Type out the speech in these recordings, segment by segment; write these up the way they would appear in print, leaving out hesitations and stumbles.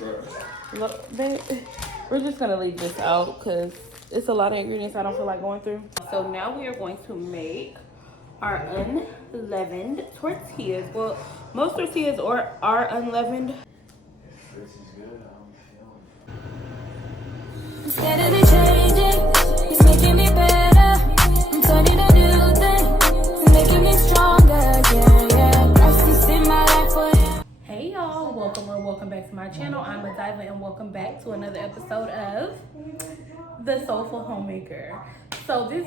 We're just gonna leave this out because it's a lot of ingredients I don't feel like going through. So now we are going to make our unleavened tortillas. Well, most tortillas are unleavened. Instead of it changing, it's making me better. I'm turning a new thing, it's making me stronger. Yeah. Christ in my life for him. Hey y'all, welcome back to my channel. I'm Diva and welcome back to another episode of The Soulful Homemaker. So this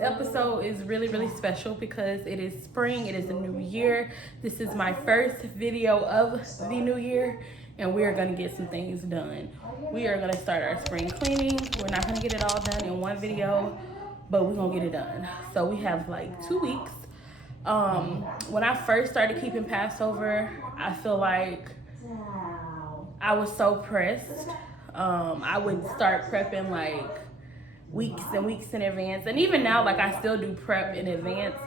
episode is really special because it is spring, it is a new year. This is my first video of the new year and we are gonna get some things done. We are gonna start our spring cleaning. We're not gonna get it all done in one video, but we're gonna get it done. So we have like 2 weeks. When I first started keeping Passover, I feel like I was so pressed. I would start prepping like weeks and weeks in advance. And even now, like I still do prep in advance,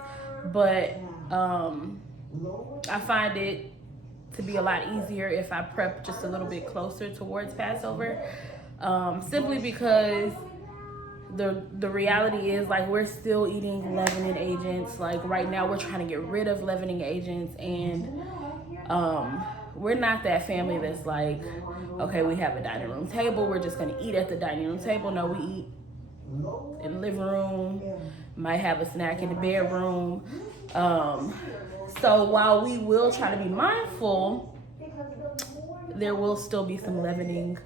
but I find it to be a lot easier if I prep just a little bit closer towards Passover. Simply because the reality is like we're still eating leavening agents. Like right now we're trying to get rid of leavening agents, and we're not that family that's like, okay, we have a dining room table, we're just gonna eat at the dining room table. No, we eat in the living room, might have a snack in the bedroom. So while we will try to be mindful, there will still be some leavening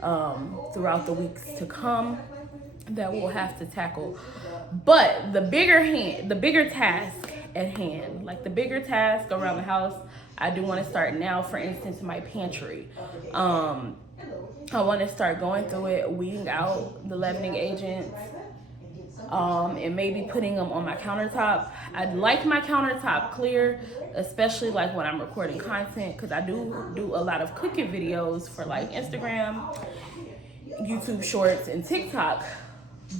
throughout the weeks to come that we'll have to tackle. But the bigger task at hand, like the bigger task around the house, I do want to start now. For instance, my pantry. I want to start going through it, weeding out the leavening agents, and maybe putting them on my countertop. I'd like my countertop clear, especially like when I'm recording content, because I do a lot of cooking videos for like Instagram, YouTube Shorts, and TikTok.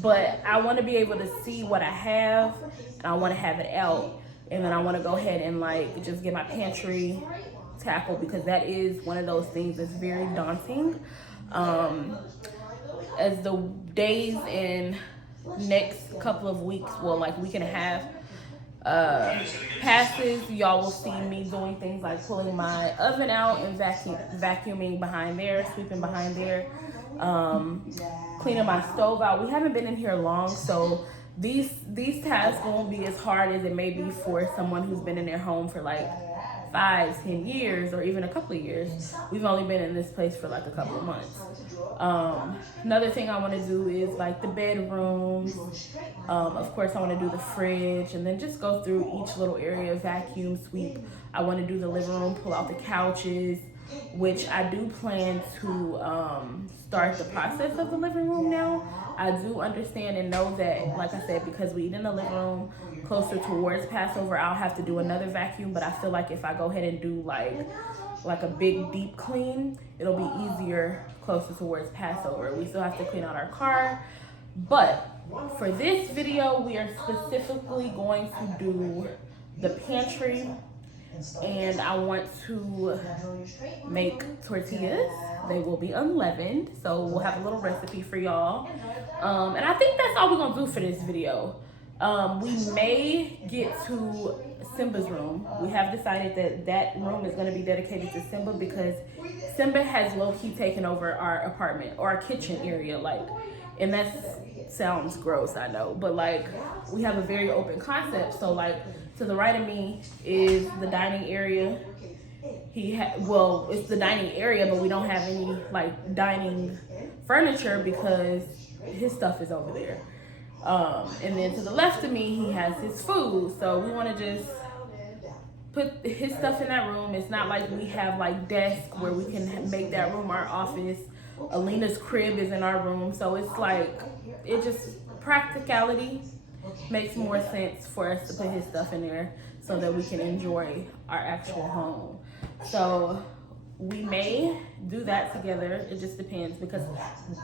But I want to be able to see what I have, and I want to have it out, and then I want to go ahead and like just get my pantry tackled, because that is one of those things that's very daunting. As the days and next couple of weeks, well, like week and a half passes, y'all will see me doing things like pulling my oven out and vacuuming behind there, sweeping behind there, cleaning my stove out. We haven't been in here long, so these tasks won't be as hard as it may be for someone who's been in their home for like 5-10 years or even a couple of years. We've only been in this place for like a couple of months. Another thing I want to do is like the bedrooms. Of course, I want to do the fridge, and then just go through each little area, vacuum, sweep. I want to do the living room, pull out the couches, which I do plan to start the process of the living room now. I do understand and know that, like I said, because we eat in the living room closer towards Passover, I'll have to do another vacuum. But I feel like if I go ahead and do like a big deep clean, it'll be easier closer towards Passover. We still have to clean out our car, but for this video we are specifically going to do the pantry, and I want to make tortillas. They will be unleavened, so we'll have a little recipe for y'all. And I think that's all we're gonna do for this video. We may get to Simba's room. We have decided that room is going to be dedicated to Simba, because Simba has low-key taken over our apartment or our kitchen area, and that sounds gross, I know, but like we have a very open concept. So like to the right of me is the dining area. It's the dining area, but we don't have any like dining furniture because his stuff is over there. And then to the left of me, he has his food. So we want to just put his stuff in that room. It's not like we have like desk where we can make that room our office. Alina's crib is in our room. So it's like, it just, practicality makes more sense for us to put his stuff in there so that we can enjoy our actual home. So we may do that together. It just depends, because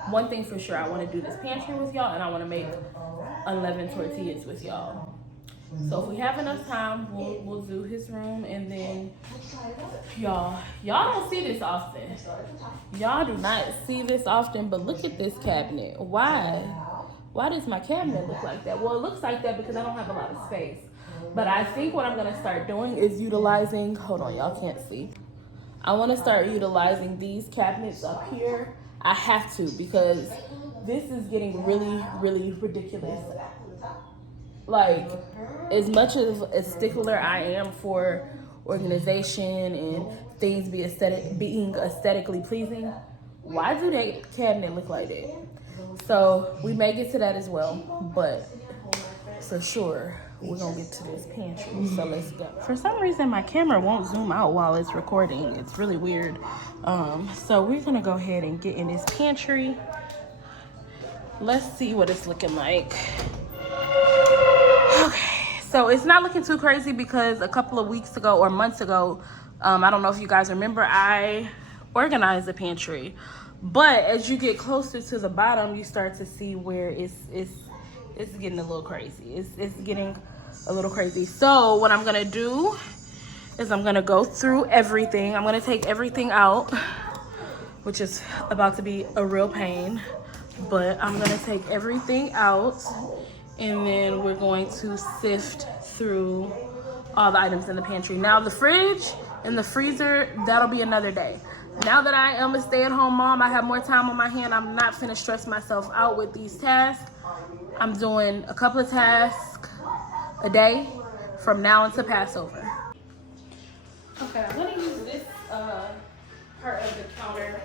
one thing for sure, I want to do this pantry with y'all, and I want to make unleavened tortillas with y'all. So if we have enough time, we'll do his room, and then y'all don't see this often. Y'all do not see this often, but look at this cabinet. Why does my cabinet look like that? Well, it looks like that because I don't have a lot of space. But I think what I'm gonna start doing is utilizing, hold on, y'all can't see. I wanna start utilizing these cabinets up here. I have to, because this is getting really, really ridiculous. Like, as much of a stickler I am for organization and things being aesthetically pleasing, why do that cabinet look like that? So we may get to that as well, but for sure we're gonna get to this pantry. So let's go. For some reason my camera won't zoom out while it's recording. It's really weird. So we're gonna go ahead and get in this pantry. Let's see what it's looking like. Okay, so it's not looking too crazy because a couple of weeks ago or months ago, I don't know if you guys remember, I organized the pantry. But as you get closer to the bottom, you start to see where it's getting a little crazy. It's getting a little crazy. So what I'm gonna do is I'm gonna go through everything. I'm gonna take everything out, which is about to be a real pain. But I'm gonna take everything out, and then we're going to sift through all the items in the pantry. Now the fridge and the freezer, that'll be another day. Now that I am a stay-at-home mom, I have more time on my hand. I'm not finna stress myself out with these tasks. I'm doing a couple of tasks a day from now until Passover. Okay, I'm gonna use this part of the counter.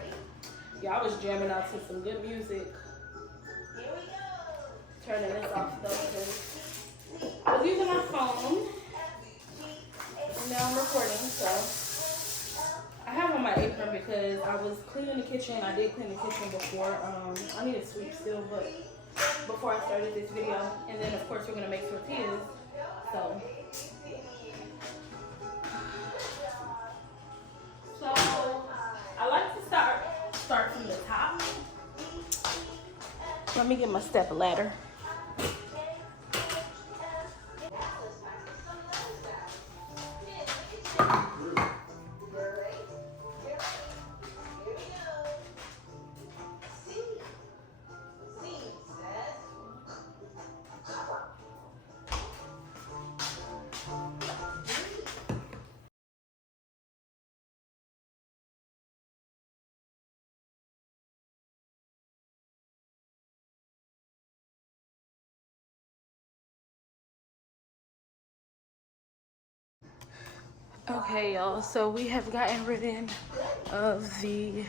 Yeah, I was jamming out to some good music. Turning this off though, because I was using my phone. And now I'm recording, so I have on my apron because I was cleaning the kitchen. I did clean the kitchen before. I need to sweep still, but before I started this video. And then of course we're gonna make tortillas. So I like to start from the top. Let me get my step ladder. Okay, y'all, so we have gotten rid of the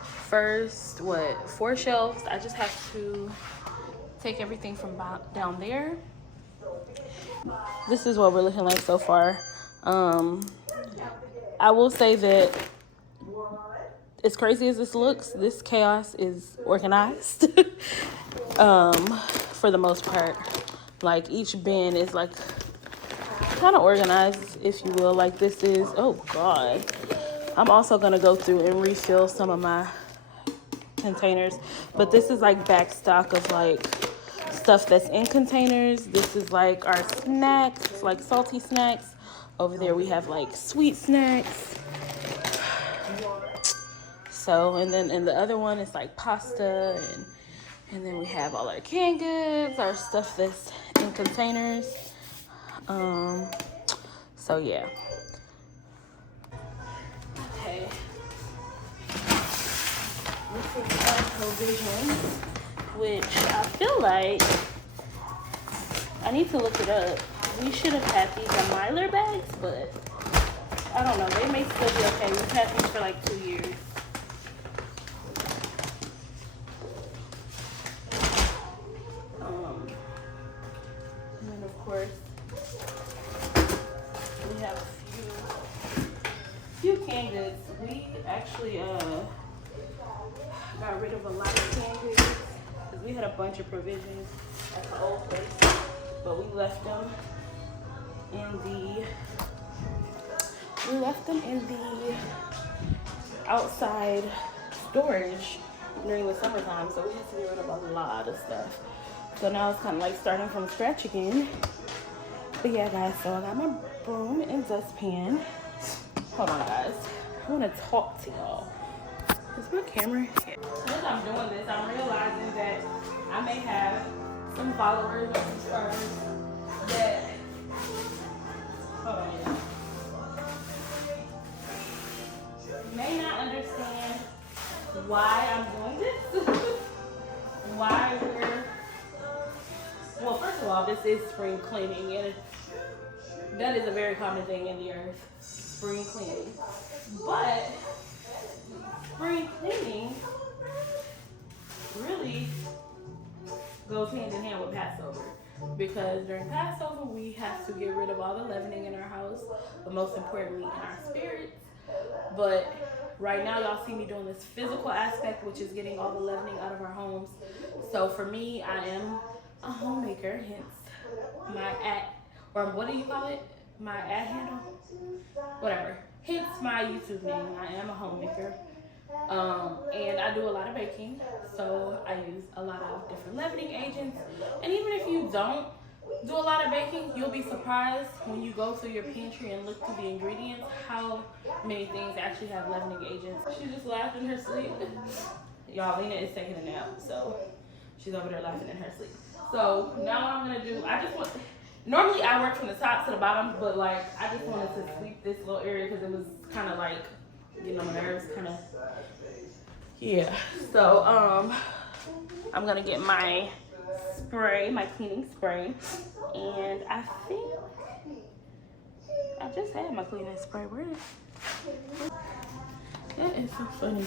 first, 4 shelves. I just have to take everything from down there. This is what we're looking like so far. I will say that as crazy as this looks, this chaos is organized for the most part. Like, each bin is like kind of organized, if you will. Like, this is, oh god, I'm also gonna go through and refill some of my containers, but this is like back stock of like stuff that's in containers. This is like our snacks, like salty snacks. Over there we have like sweet snacks. So, and then in the other one it's like pasta, and then we have all our canned goods, our stuff that's in containers. So yeah. Okay. This is our provisions, which I feel like I need to look it up. We should have had these in Myler bags, but I don't know. They may still be okay. We've had these for like 2 years. And then of course we have a few canned goods. We actually got rid of a lot of canned goods because we had a bunch of provisions at the old place, but we left them in the outside storage during the summertime, so we had to get rid of a lot of stuff. So now it's kind of like starting from scratch again. But yeah, guys, so I got my broom and dustpan. Hold on, guys. I want to talk to y'all. Is my camera here? As I'm doing this, I'm realizing that I may have some followers or subscribers that, hold on, may not understand why I'm doing this. Why well, first of all, this is spring cleaning, and that is a very common thing in the earth, spring cleaning. But spring cleaning really goes hand in hand with Passover, because during Passover we have to get rid of all the leavening in our house, but most importantly in our spirits. But right now y'all see me doing this physical aspect, which is getting all the leavening out of our homes. So for me, I am a homemaker, hence my what do you call it? My ad handle? Whatever. Hence my YouTube name. I am a homemaker. And I do a lot of baking, so I use a lot of different leavening agents. And even if you don't do a lot of baking, you'll be surprised when you go through your pantry and look through the ingredients how many things actually have leavening agents. She just laughed in her sleep. Y'all, Lena is taking a nap, so she's over there laughing in her sleep. So now what I'm gonna do, normally I work from the top to the bottom, but like I just wanted to sweep this little area because it was kind of like getting on my nerves, kind of. Yeah. So I'm gonna get my spray, my cleaning spray, and I think I just had my cleaning spray. Where is it? That is so funny.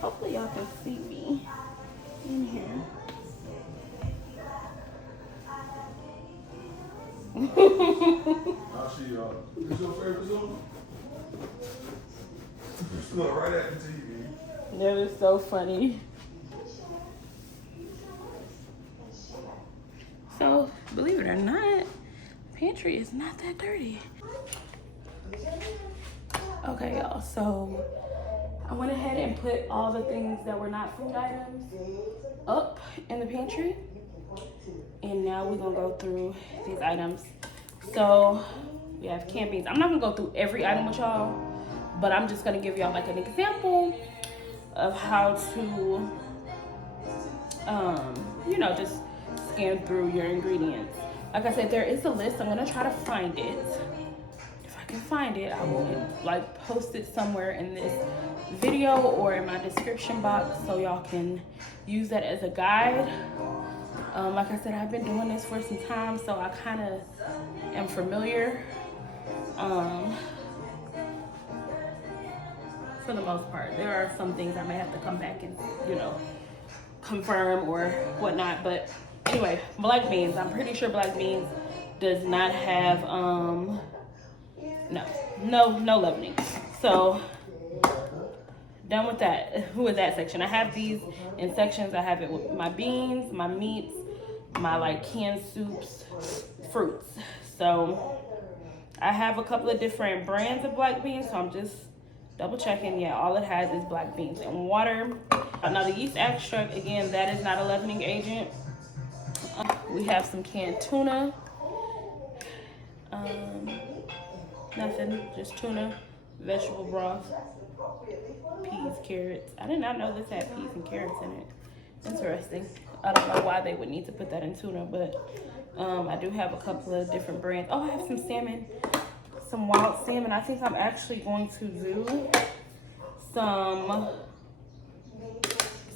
Hopefully y'all can see me in here. I'll see y'all. Is your favorite song? Look right at the TV. That is so funny. So, believe it or not, pantry is not that dirty. Okay, y'all, so I went ahead and put all the things that were not food items up in the pantry. And now we're gonna go through these items. So we have canned beans. I'm not gonna go through every item with y'all, but I'm just gonna give y'all like an example of how to, you know, just scan through your ingredients. Like I said, there is a list. I'm gonna try to find it. If I can find it, I will like post it somewhere in this video or in my description box so y'all can use that as a guide. Like I said, I've been doing this for some time, so I kind of am familiar. For the most part, there are some things I may have to come back and, you know, confirm or whatnot. But anyway, black beans. I'm pretty sure black beans does not have no leavening. So done with that. With that section, I have these in sections. I have it with my beans, my meats, my like canned soups, fruits. So I have a couple of different brands of black beans, so I'm just double checking. Yeah, all it has is black beans and water. Now the yeast extract, again, that is not a leavening agent. We have some canned tuna. Nothing, just tuna, vegetable broth, peas, carrots. I did not know this had peas and carrots in it. Interesting. I don't know why they would need to put that in tuna, but I do have a couple of different brands. Oh, I have some salmon, some wild salmon. I think I'm actually going to do some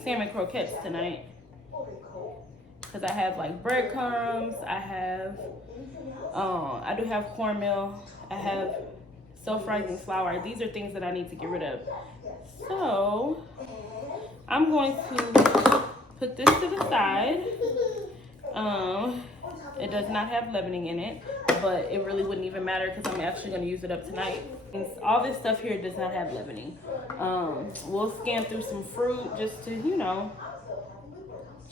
salmon croquettes tonight, because I have like breadcrumbs. I do have cornmeal. I have self-rising flour. These are things that I need to get rid of. So I'm going to put this to the side. It does not have leavening in it, but it really wouldn't even matter because I'm actually going to use it up tonight. All this stuff here does not have leavening. We'll scan through some fruit just to, you know,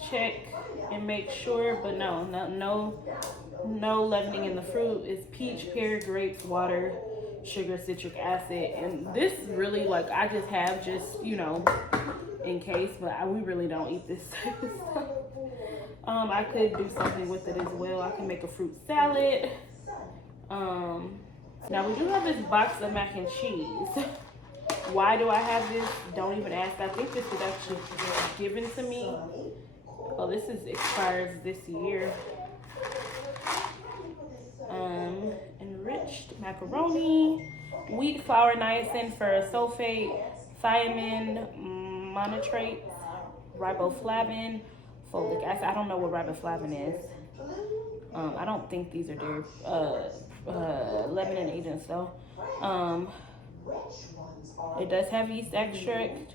check and make sure, but no leavening in the fruit. Is peach, pear, grapes, water, sugar, citric acid. And this really, like, I just have just, you know, in case, but we really don't eat this type of stuff. I could do something with it as well. I can make a fruit salad. Now we do have this box of mac and cheese. Why do I have this? Don't even ask. I think this was actually given to me. Oh, this expires this year. Enriched macaroni, wheat flour niacin for sulfate, thiamine, monotrate, riboflavin, folic acid. I don't know what riboflavin is. I don't think these are their leavening agents though. It does have yeast extract.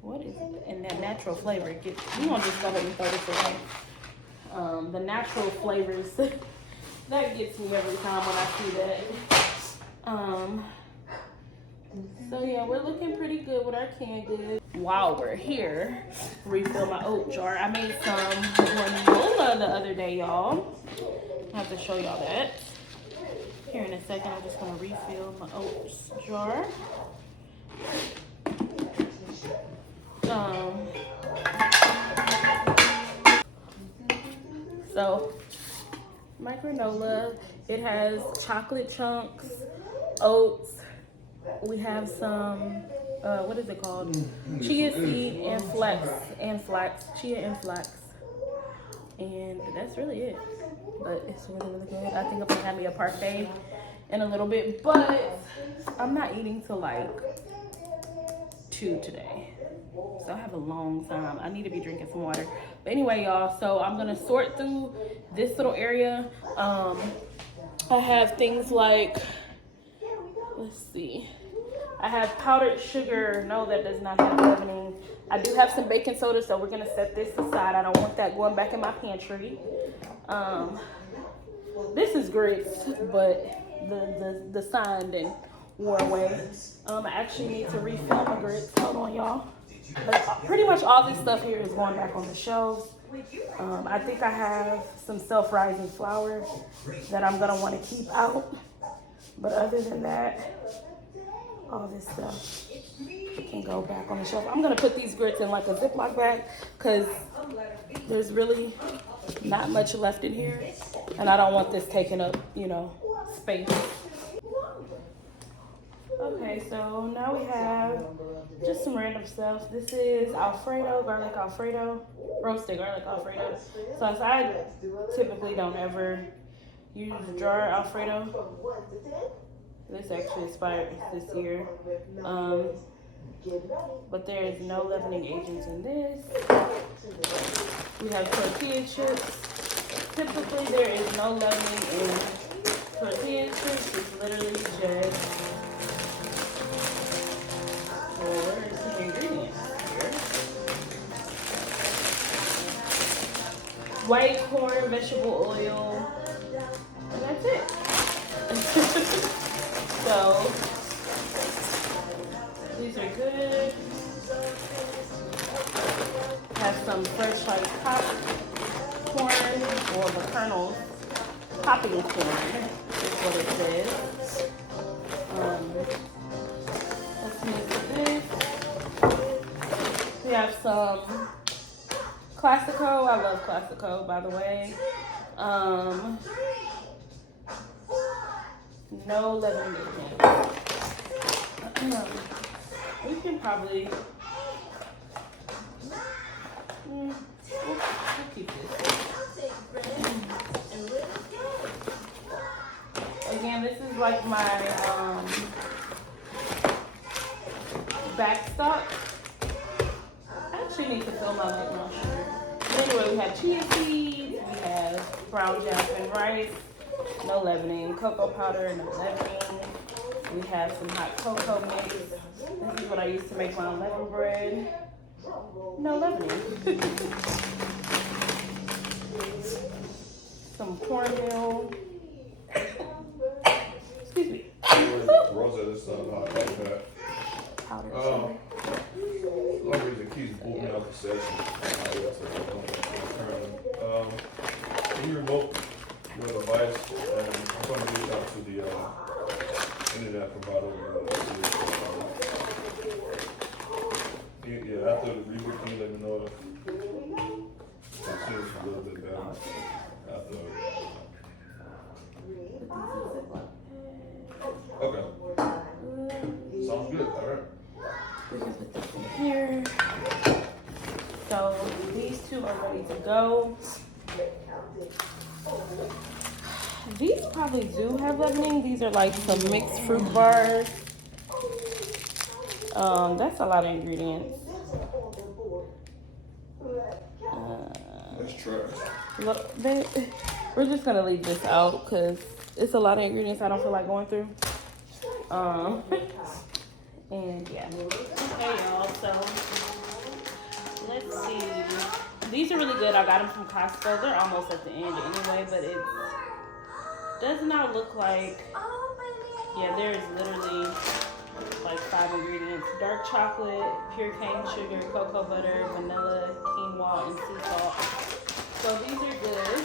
What is it? And that natural flavor. We gonna just go ahead and throw this away. The natural flavors that gets me every time when I see that. So yeah, we're looking pretty good with our canned goods. While we're here, refill my oat jar. I made some granola the other day, y'all. I have to show y'all that. Here in a second, I'm just gonna refill my oats jar. So my granola, it has chocolate chunks, oats. We have some, what is it called? Chia seed and flax, chia and flax. And that's really it. But it's really, really good. I think I'm gonna have me a parfait in a little bit, but I'm not eating till like 2 today. So I have a long time. I need to be drinking some water. But anyway, y'all, so I'm gonna sort through this little area. I have things like, let's see. I have powdered sugar. No, that does not have leavening. I do have some baking soda, so we're gonna set this aside. I don't want that going back in my pantry. This is grits, but the sign didn't wore away. I actually need to refill my grits. Hold on, y'all. But pretty much all this stuff here is going back on the shelves. I think I have some self-rising flour that I'm gonna want to keep out. But other than that, all this stuff can go back on the shelf. I'm gonna put these grits in like a Ziploc bag because there's really not much left in here, and I don't want this taking up, you know, space. Okay, so now we have just some random stuff. This is Alfredo, garlic Alfredo, roasted garlic Alfredo. So I typically don't ever use jar Alfredo. This actually expired this year. But there is no leavening agents in this. We have tortilla chips. Typically there is no leavening in tortilla chips. It's literally just, well, where is the ingredients here? White corn, vegetable oil, and that's it. So these are good. Have some fresh like popped corn, or the kernels, popping corn is what it says. Let's move this. We have some Classico. I love Classico, by the way. No leavening agent. We can probably we'll keep this. Again, this is like my backstock. I actually need to fill my lip now. But anyway, we have chia seeds, we have brown jasmine rice, no leavening, cocoa powder, no leavening. We have some hot cocoa mix. This is what I use to make my unleavened bread. No leavening. Some cornmeal. Excuse me. Rosa, this hot cocoa Powder. the only reason keeps pulling me out the session. Can you remote your device? I'm going to reach out to the internet provider. Yeah, after the reboot, can you let me know little bit better after. Okay. Sounds good. All right. We can put this in here. So these two are ready to go. These probably do have leavening. These are like some mixed fruit bars. That's a lot of ingredients. Let's try. Look, we're just gonna leave this out because it's a lot of ingredients I don't feel like going through. And yeah. Okay, y'all. So let's see. These are really good. I got them from Costco. They're almost at the end anyway, but it does not look like. Yeah, there's literally like 5 ingredients: dark chocolate, pure cane sugar, cocoa butter, vanilla, quinoa, and sea salt. So these are good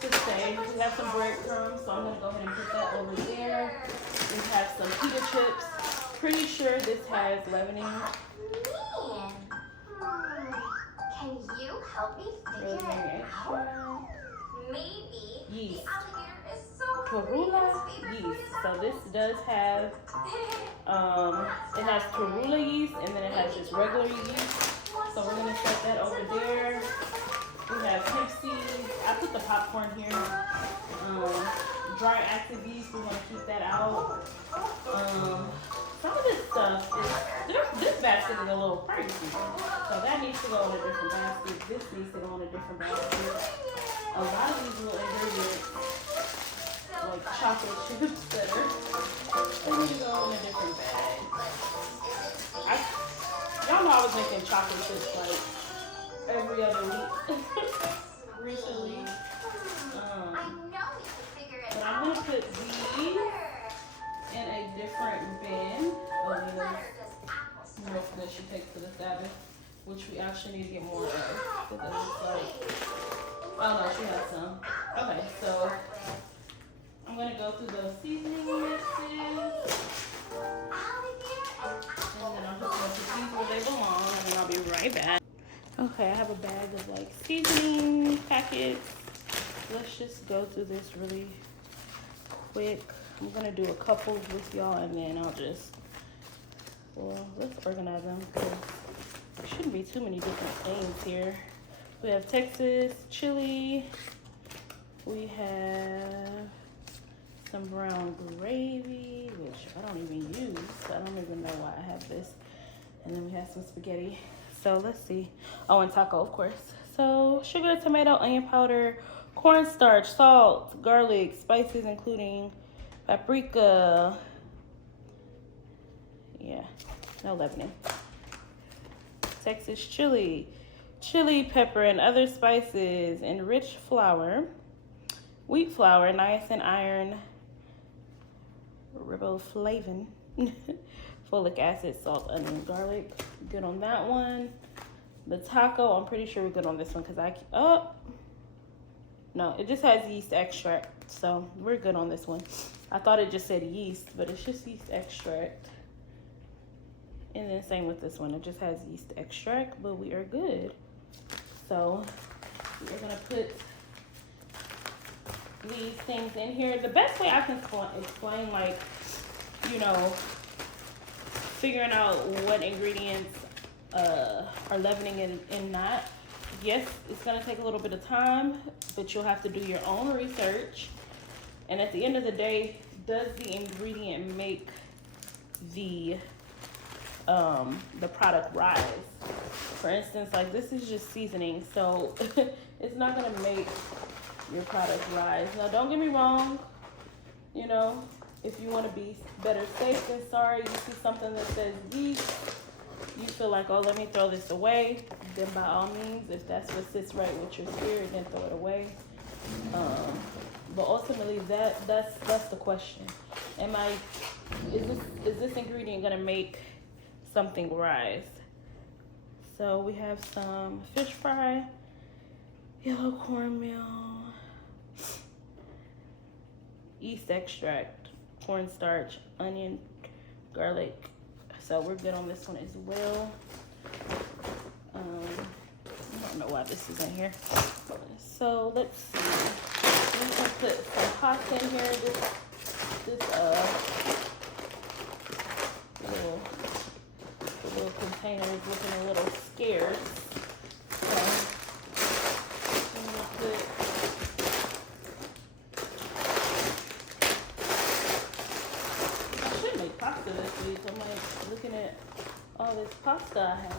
to say. We have some breadcrumbs, so I'm gonna go ahead and put that over there. We have some pita chips. Pretty sure this has leavening. Can you help me figure it out? Maybe Yeast. the alligator is so Tortilla yeast. So this does have it has Tortilla yeast, and then it has just regular yeast. So we're gonna set that over there. We have hemp seeds. I put the popcorn here. Dry active yeast, we want to keep that out. Some of this stuff this basket is a little pricey, so that needs to go in a different basket. This needs to go in a different basket. A lot of these little ingredients, like chocolate chips, they need to go in a different bag. Y'all know I was making chocolate chips like every other week recently. But I'm gonna put these in a different bin. Milk that she takes to the Sabbath, which we actually need to get more of. Because it looks like, oh no, she has some. Okay, so I'm gonna go through those seasoning mixes. And then I'm just gonna put these where they belong, and then I'll be right back. Okay, I have a bag of like seasoning packets. Let's just go through this really quick. I'm gonna do a couple with y'all, and then I'll just, well, let's organize them because there shouldn't be too many different things here. We have Texas chili. We have some brown gravy, which I don't even use. I don't even know why I have this. And then we have some spaghetti. So let's see. Oh, and taco, of course. So sugar, tomato, onion powder, cornstarch, salt, garlic, spices including paprika. Yeah, no leavening. Texas chili, chili pepper, and other spices, enriched flour, wheat flour, niacin, iron, riboflavin, folic acid, salt, onion, garlic. Good on that one. The taco, I'm pretty sure we're good on this one because no, it just has yeast extract, so we're good on this one. I thought it just said yeast, but it's just yeast extract. And then same with this one, it just has yeast extract, but we are good. So we're gonna put these things in here. The best way I can explain, like, you know, figuring out what ingredients are leavening and not. Yes, it's gonna take a little bit of time, but you'll have to do your own research. And at the end of the day, does the ingredient make the product rise? For instance, like this is just seasoning, so it's not gonna make your product rise. Now, don't get me wrong, you know, if you want to be better safe than sorry, you see something that says yeast, you feel like, oh, let me throw this away, then by all means, if that's what sits right with your spirit, then throw it away. But ultimately, that's the question. Is this ingredient gonna make something rise? So we have some fish fry, yellow cornmeal, yeast extract, cornstarch, onion, garlic. So we're good on this one as well. I'm don't know why this is in here. So let's see. We can put some pasta in here. This little container is looking a little scarce. So I'm gonna put pasta this week. I'm like looking at all this pasta I have.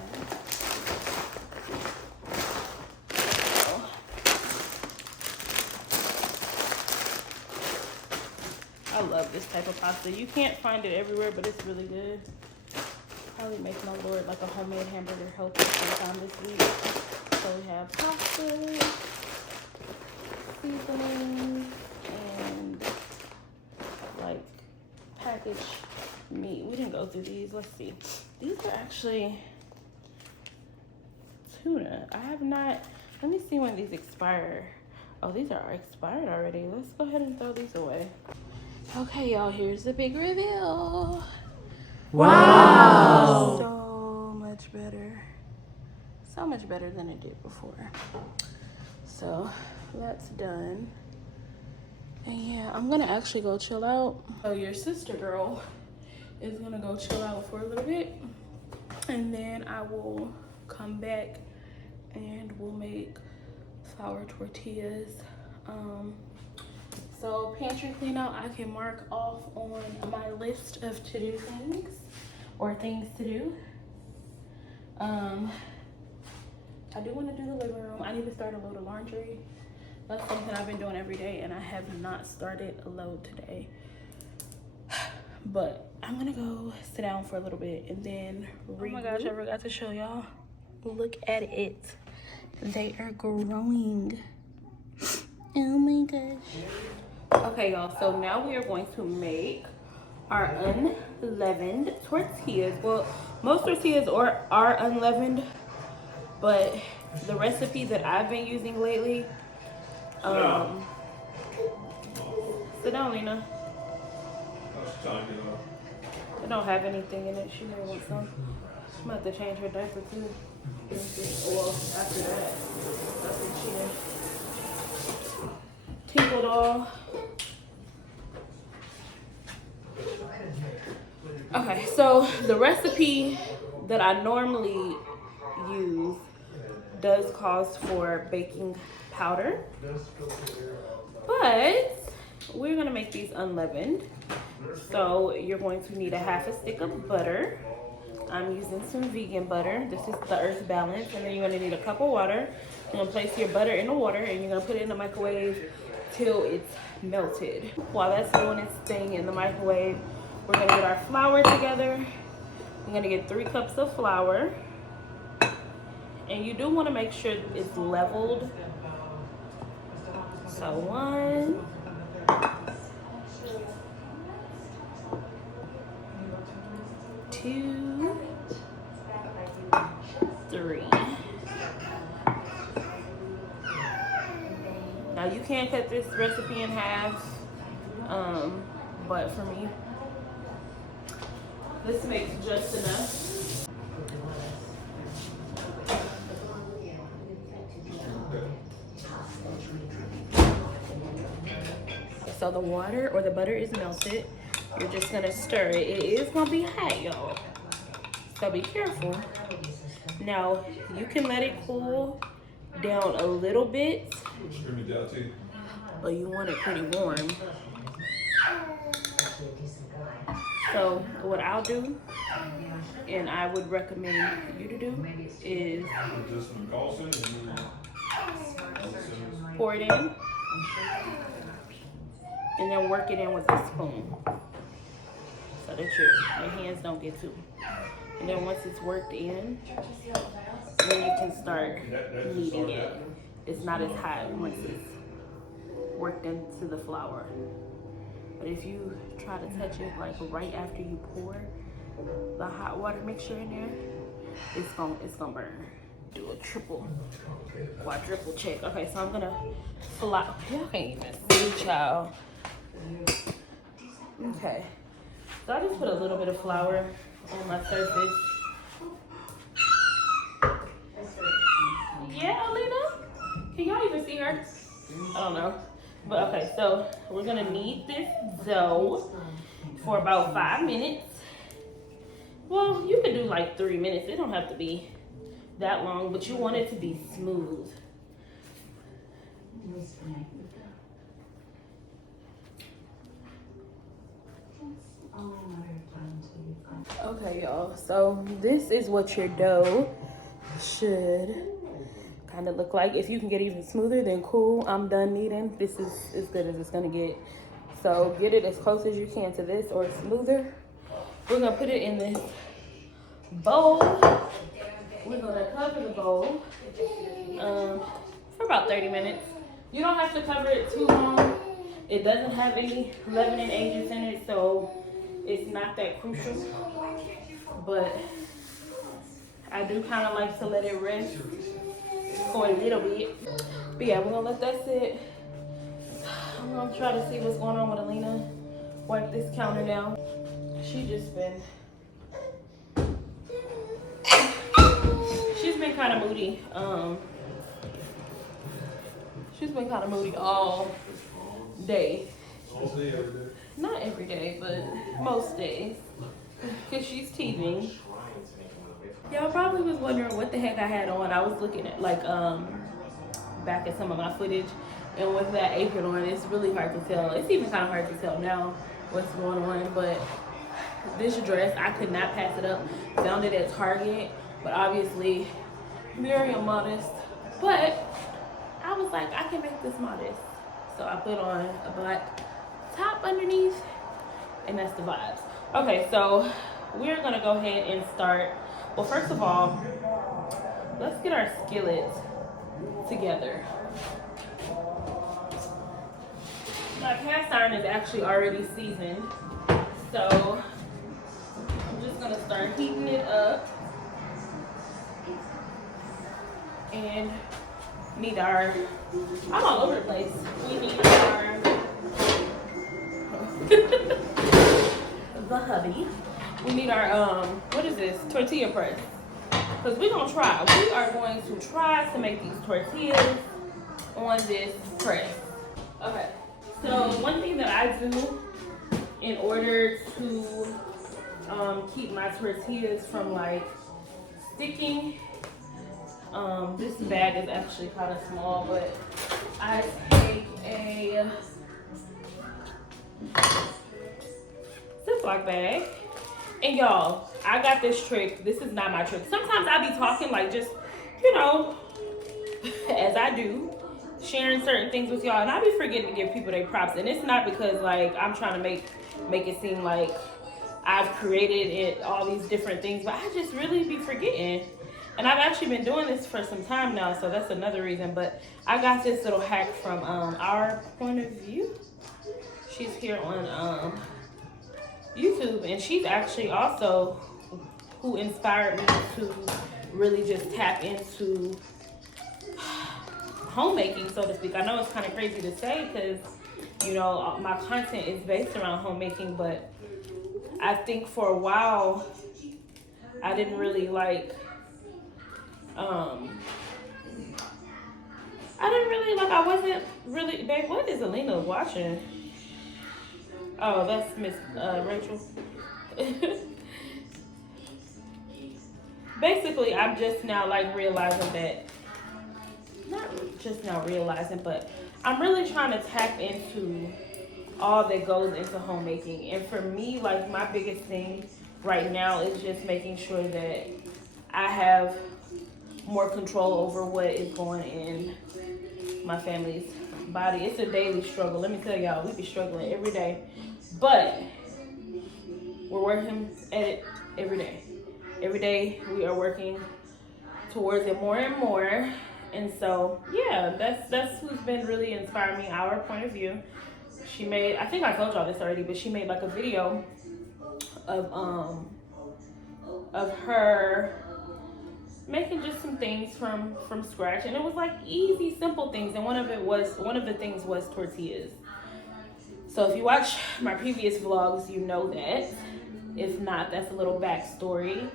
I love this type of pasta. You can't find it everywhere, but it's really good. Probably make my Lord like a homemade hamburger helper sometime this week. So we have pasta, seasoning, and like packaged meat. We didn't go through these. Let's see. These are actually tuna. I have not. Let me see when these expire. Oh, these are expired already. Let's go ahead and throw these away. Okay, y'all, here's the big reveal. Wow! So much better. So much better than it did before. So that's done. And yeah, I'm gonna actually go chill out. So your sister girl is gonna go chill out for a little bit. And then I will come back and we'll make flour tortillas. So pantry clean out, I can mark off on my list of to-do things or things to do. I do want to do the living room. I need to start a load of laundry. That's something I've been doing every day and I have not started a load today. But I'm gonna go sit down for a little bit and then regroup. Oh my gosh, I forgot to show y'all. Look at it. They are growing. Oh my gosh. Okay, y'all, so now we are going to make our unleavened tortillas. Well, most tortillas are unleavened, but the recipe that I've been using lately, sit down, Lena. It don't have anything in it. She may want some. I'm about to change her diaper too. Well, after that, after she tingled all. Okay, so the recipe that I normally use does call for baking powder, but we're gonna make these unleavened. So you're going to need a half a stick of butter. I'm using some vegan butter. This is the Earth Balance. And then you're gonna need a cup of water. You're gonna place your butter in the water and you're gonna put it in the microwave till it's melted. While that's doing its thing in the microwave, we're gonna get our flour together. I'm gonna get 3 cups of flour. And you do wanna make sure it's leveled. So 1, 2, 3. Now you can cut this recipe in half, but for me, this makes just enough. So the water or the butter is melted. You're just gonna stir it. It is gonna be hot, y'all. So be careful. Now you can let it cool down a little bit, but you want it pretty warm. So what I'll do, and I would recommend you to do, is pour it in and then work it in with a spoon so that your hands don't get too. And then once it's worked in, then you can start kneading it. It's not as hot once it's worked into the flour. But if you try to touch it like right after you pour the hot water mixture in there, it's gonna burn. Do a triple, quadruple check. Okay, so I'm gonna y'all can't even see, y'all. Okay, so I just put a little bit of flour on my surface. Yeah, Alina? Can y'all even see her? I don't know. But okay, so we're gonna knead this dough for about 5 minutes. Well, you could do like 3 minutes. It don't have to be that long, but you want it to be smooth. Okay, y'all, so this is what your dough should kind of look like. If you can get even smoother, then cool. I'm done kneading. This is as good as it's gonna get. So get it as close as you can to this or smoother. We're gonna put it in this bowl. We're gonna cover the bowl for about 30 minutes. You don't have to cover it too long. It doesn't have any leavening agents in it, so it's not that crucial. But I do kind of like to let it rest for a little bit. But yeah, we're gonna let that sit. I'm gonna try to see what's going on with Alina. Wipe this counter down. She's been kind of moody. She's been kind of moody all day. All day, every day. Not every day, but most days. Because she's teething. Y'all probably was wondering what the heck I had on. I was looking at like back at some of my footage, and with that apron on, it's really hard to tell. It's even kind of hard to tell now what's going on, but this dress, I could not pass it up. Found it at Target, but obviously Miriam modest. But I was like, I can make this modest. So I put on a black top underneath, and that's the vibes. Okay, so we're gonna go ahead and start. Well, first of all, let's get our skillet together. My cast iron is actually already seasoned, so I'm just gonna start heating it up. And need our, I'm all over the place. We need our, the hubby. We need our, what is this? Tortilla press. Because we're going to try. We are going to try to make these tortillas on this press. Okay. So one thing that I do in order to keep my tortillas from like sticking, this bag is actually kind of small, but I take a Ziploc bag. And y'all, I got this trick. This is not my trick. Sometimes I be talking like just, you know, as I do, sharing certain things with y'all, and I be forgetting to give people their props. And it's not because like I'm trying to make it seem like I've created it, all these different things, but I just really be forgetting. And I've actually been doing this for some time now, so that's another reason. But I got this little hack from Our Point of View. She's here on YouTube, and she's actually also who inspired me to really just tap into homemaking, so to speak. I know it's kind of crazy to say because, you know, my content is based around homemaking, but I think for a while I didn't really like, I wasn't really, babe, what is Alina watching? Oh, that's Miss Rachel. Basically, I'm just now like realizing that, not just now realizing, but I'm really trying to tap into all that goes into homemaking. And for me, like my biggest thing right now is just making sure that I have more control over what is going in my family's body. It's a daily struggle. Let me tell y'all, we be struggling every day. But we're working at it every day. Every day we are working towards it more and more. And so, yeah, that's who's been really inspiring me, Our Point of View. She made, I think I told y'all this already, but she made like a video of her making just some things from scratch, and it was like easy, simple things. And one of the things was tortillas. So if you watch my previous vlogs, you know that. If not, that's a little backstory.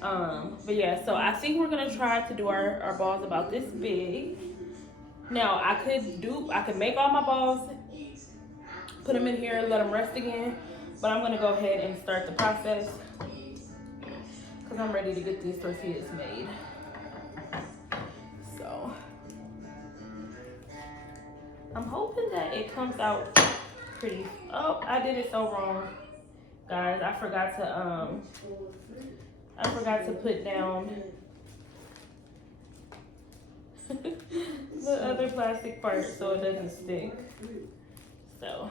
But yeah, so I think we're gonna try to do our balls about this big. Now I could make all my balls, put them in here, let them rest again, but I'm gonna go ahead and start the process because I'm ready to get these tortillas made. So I'm hoping that it comes out pretty. Oh, I did it so wrong, guys. I forgot to put down the other plastic part so it doesn't stick. So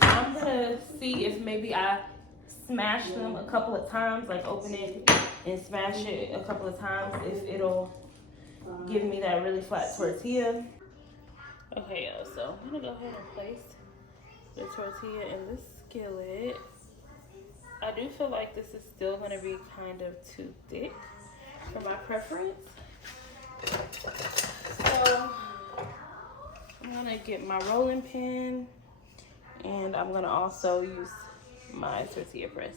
I'm gonna see if maybe I smash them a couple of times, like open it and smash it a couple of times, if it'll give me that really flat tortilla. Okay, so I'm gonna go ahead and place the tortilla in the skillet. I do feel like this is still gonna be kind of too thick for my preference. So I'm gonna get my rolling pin, and I'm gonna also use my tortilla press.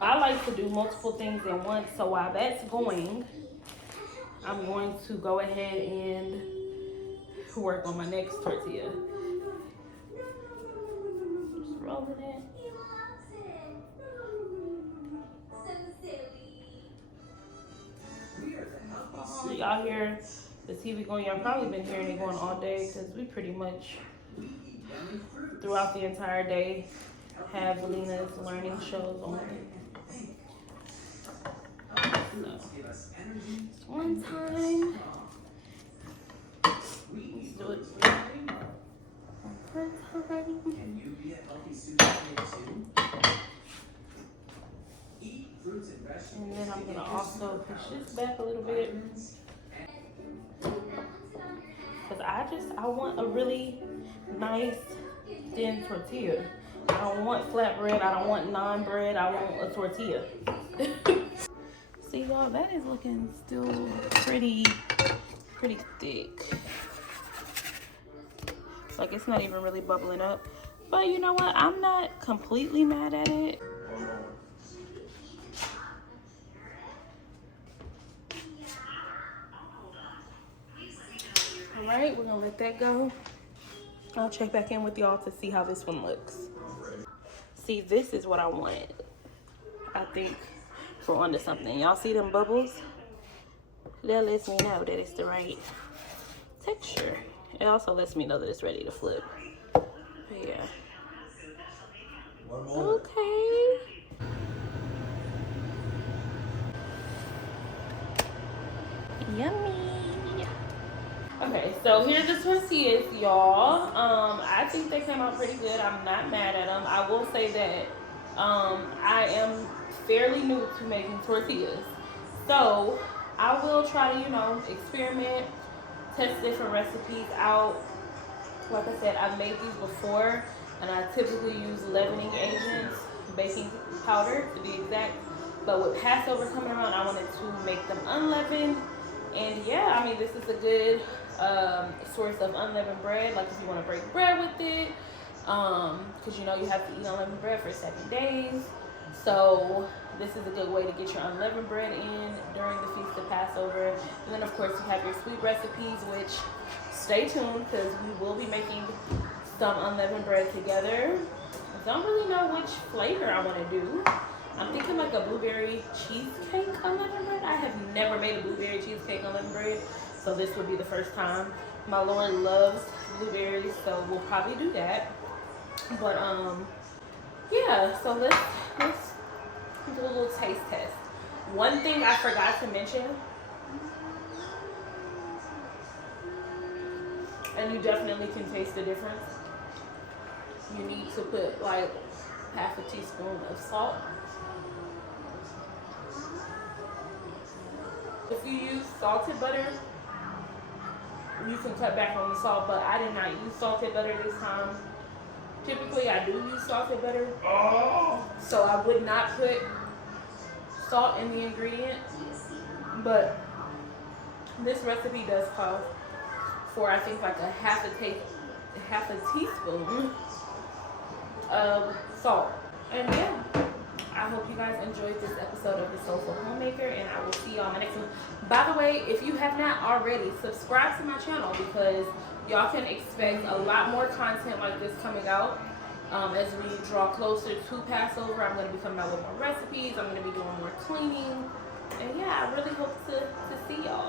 I like to do multiple things at once, so while that's going, I'm going to go ahead and work on my next tortilla. Just rolling it. Y'all hear the TV going? Y'all probably been hearing it going all day because we pretty much throughout the entire day have Lena's learning shows on. So, one time. Let's do it. One time. And then I'm gonna also push this back a little bit. Because I want a really nice thin tortilla. I don't want flat bread, I don't want naan bread, I want a tortilla. See y'all, that is looking still pretty thick. Like it's not even really bubbling up. But you know what? I'm not completely mad at it. Alright, we're gonna let that go. I'll check back in with y'all to see how this one looks. See, this is what I wanted. I think we're onto something. Y'all see them bubbles? That lets me know that it's the right texture. It also lets me know that it's ready to flip. But yeah. Okay. Yummy. Okay, so here's the tortillas, y'all. I think they came out pretty good. I'm not mad at them. I will say that I am fairly new to making tortillas. So I will try to, you know, experiment, test different recipes out. Like I said, I've made these before, and I typically use leavening agents, baking powder to be exact. But with Passover coming around, I wanted to make them unleavened. And yeah, I mean, this is a good source of unleavened bread, like if you want to break bread with it, because you know you have to eat unleavened bread for 7 days. So this is a good way to get your unleavened bread in during the Feast of Passover. And then of course you have your sweet recipes, which stay tuned because we will be making some unleavened bread together. I don't really know which flavor I want to do. I'm thinking like a blueberry cheesecake unleavened bread. I have never made a blueberry cheesecake unleavened bread, so this would be the first time. My Lord loves blueberries, so we'll probably do that. But yeah, so let's do a little taste test. One thing I forgot to mention, and you definitely can taste the difference. You need to put like half a teaspoon of salt. If you use salted butter, you can cut back on the salt, but I did not use salted butter this time. Typically, I do use salted butter, so I would not put salt in the ingredient, but this recipe does call for, I think, like a half a teaspoon of salt. And yeah, I hope you guys enjoyed this episode of the Soulful Homemaker, and I will see y'all in the next one. By the way, if you have not already, subscribe to my channel because y'all can expect a lot more content like this coming out. As we draw closer to Passover, I'm going to be coming out with more recipes. I'm going to be doing more cleaning. And yeah, I really hope to see y'all.